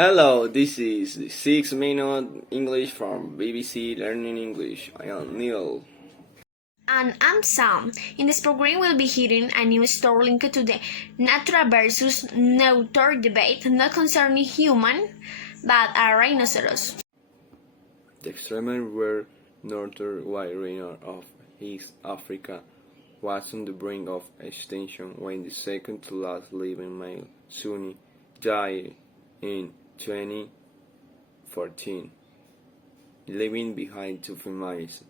Hello, this is the 6-minute English from BBC Learning English. I am Neil. And I'm Sam. In this program, we'll be hearing a new story linked to the nature versus nurture debate, not concerning human, but a rhinoceros. The extremely rare northern white rhino of East Africa was on the brink of extinction when the second to last living male, Sunni, died in 2014, leaving behind two females,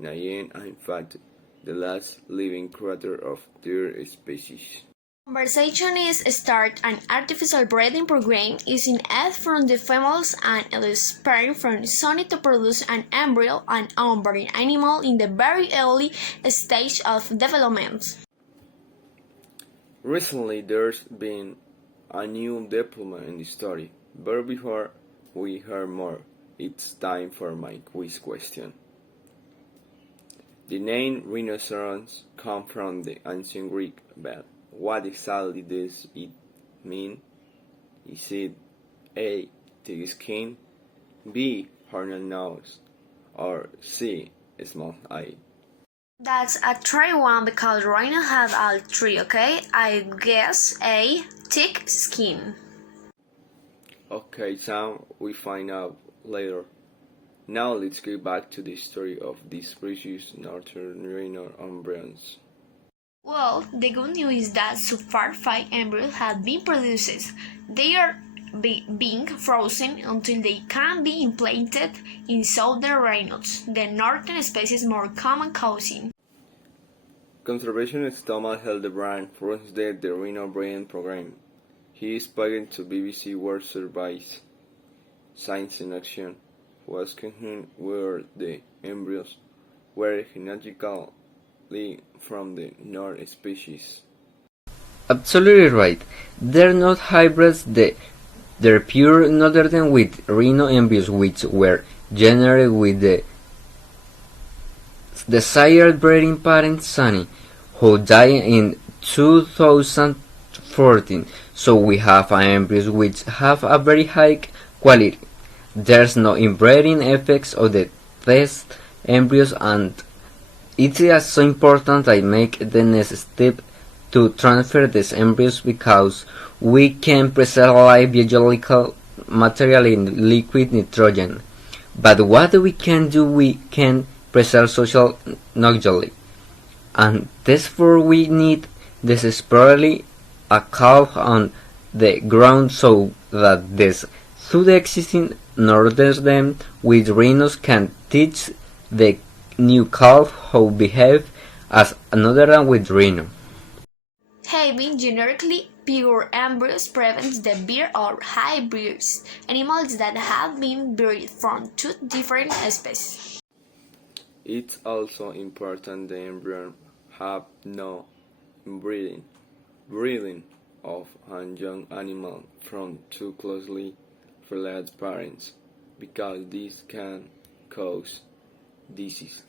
Nayen and Fat, the last living creature of their species. Conversation is start an artificial breeding program using eggs from the females and sperm from Sunni to produce an embryo and unborn animal in the very early stage of development. Recently, there's been a new development in the story, but before we hear more, it's time for my quiz question. The name rhinoceros comes from the ancient Greek, but what exactly does it mean? Is it A. Thick skin, B. horned nose, or C. small eye? That's a tricky one because rhino have all three, okay? I guess A. Thick skin. Okay, Sam, we find out later. Now let's get back to the story of these precious northern rhino embryos. Well, the good news is that so far 5 embryos have been produced. They are being frozen until they can be implanted in southern rhinos, the northern species more common cousin. Conservationist Thomas Hildebrand runs the Rhino Breeding Program. He is spoken to BBC World Service Science in Action, who asking him where the embryos were genetically from the North species. Absolutely right. They're not hybrids, they're pure northern with rhino embryos which were generated with the desired breeding parent Sunny, who died in 2014. So we have embryos which have a very high quality. There's no inbreeding effects of the test embryos, and it is so important I make the next step to transfer these embryos because we can preserve live biological material in liquid nitrogen. But what we can do, we can preserve social knowledge. And therefore we need desperately a calf on the ground so that this through the existing northern with rhinos can teach the new calf how to behave as another one with rhino. Having generically pure embryos prevents the birth of hybrids, animals that have been bred from two different species. It's also important the embryo have no breeding of a young animal from two closely related parents, because this can cause disease.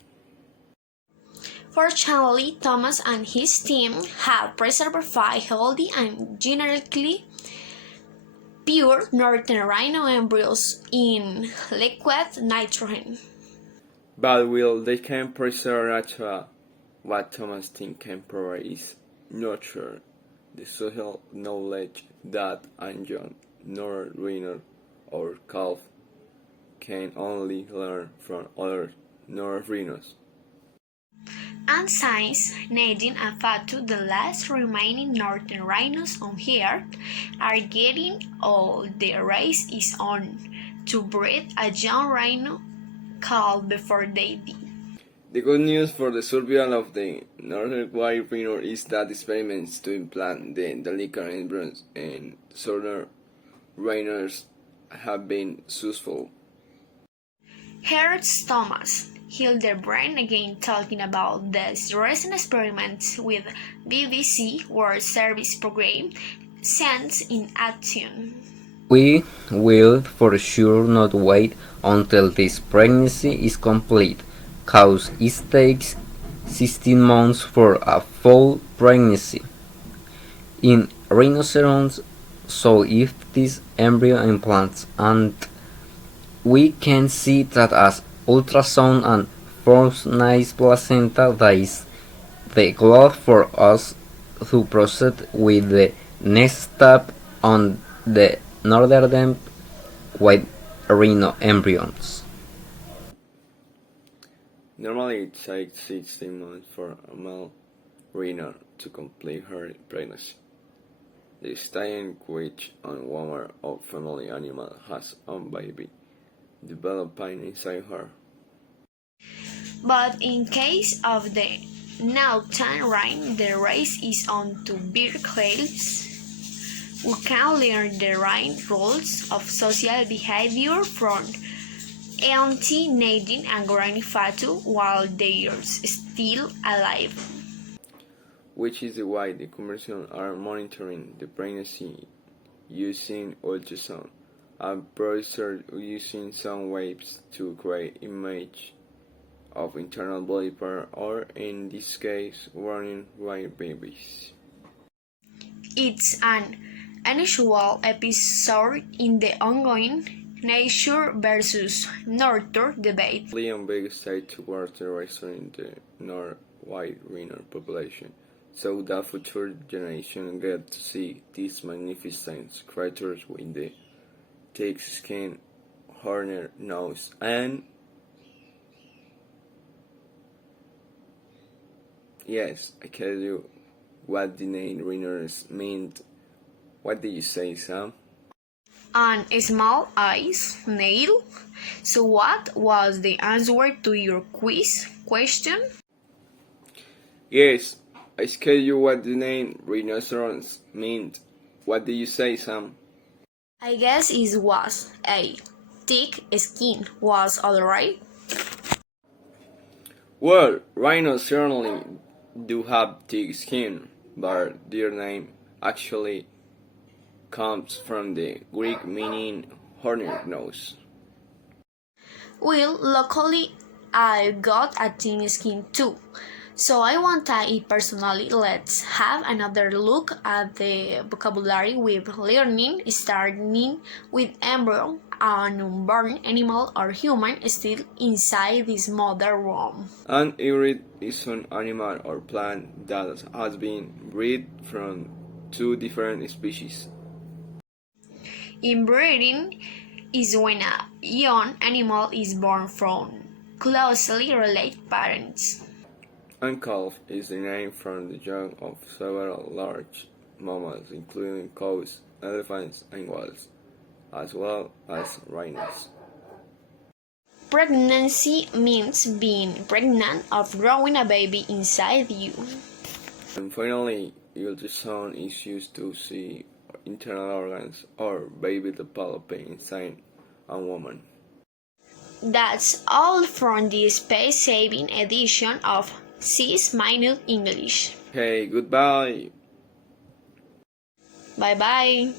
Fortunately, Thomas and his team have preserved 5 healthy and genetically pure northern rhino embryos in liquid nitrogen. But will they can preserve natural? What Thomas team can provide is nurture the social knowledge that a young northern rhino or calf can only learn from other northern rhinos. And science, Nadine and Fatu, the last remaining northern rhinos on Earth, are getting all the race is on to breed a young rhino calf before they die. The good news for the survival of the northern white rhino is that experiments to implant the delicate embryos in southern rhinos have been successful. Here's Thomas Hildebrand again talking about this recent experiment with BBC World Service program Science in Action. We will for sure not wait until this pregnancy is complete, cause it takes 16 months for a full pregnancy. In rhinoceros so if this embryo implants, and we can see that as ultrasound and forms nice placenta, that is the goal for us to proceed with the next step on the northern white rhino embryos. Normally it takes 16 months for a male rhino to complete her pregnancy. The stallion, which on woman or family animal has a baby developing inside her. But in case of the northern rhino, the race is on to vehicles. We can learn the right rules of social behavior from auntie Nadine and Granny Fatu while they are still alive. Which is why the commercials are monitoring the pregnancy using ultrasound and processors using sound waves to create image of internal body part, or in this case running white babies. It's an unusual episode in the ongoing nature versus nurture debate. Leon big state towards the restoring the North White Rhino population, so that future generations get to see these magnificent creatures with the thick skin, horned nose, and yes, I tell you what the name Rhinos meant. What did you say, Sam? And small eyes, Neil. So what was the answer to your quiz question? Yes, I tell you what the name rhinoceros meant. What did you say, Sam? I guess it was a thick skin. Was alright? Well, rhinos certainly do have thick skin, but their name actually comes from the Greek meaning horned nose. Well, luckily I got a thin skin too. So I want to eat personally. Let's have another look at the vocabulary we've learning, starting with embryo, an unborn animal or human still inside this mother womb. An hybrid is an animal or plant that has been bred from two different species. Inbreeding is when a young animal is born from closely related parents. And calf is the name from the young of several large mammals, including cows, elephants, and whales, as well as rhinos. Pregnancy means being pregnant or growing a baby inside you. And finally, ultrasound is used to see internal organs or baby developing inside a woman. That's all from the space-saving edition of 6 Minute English. Hey, goodbye! Bye bye.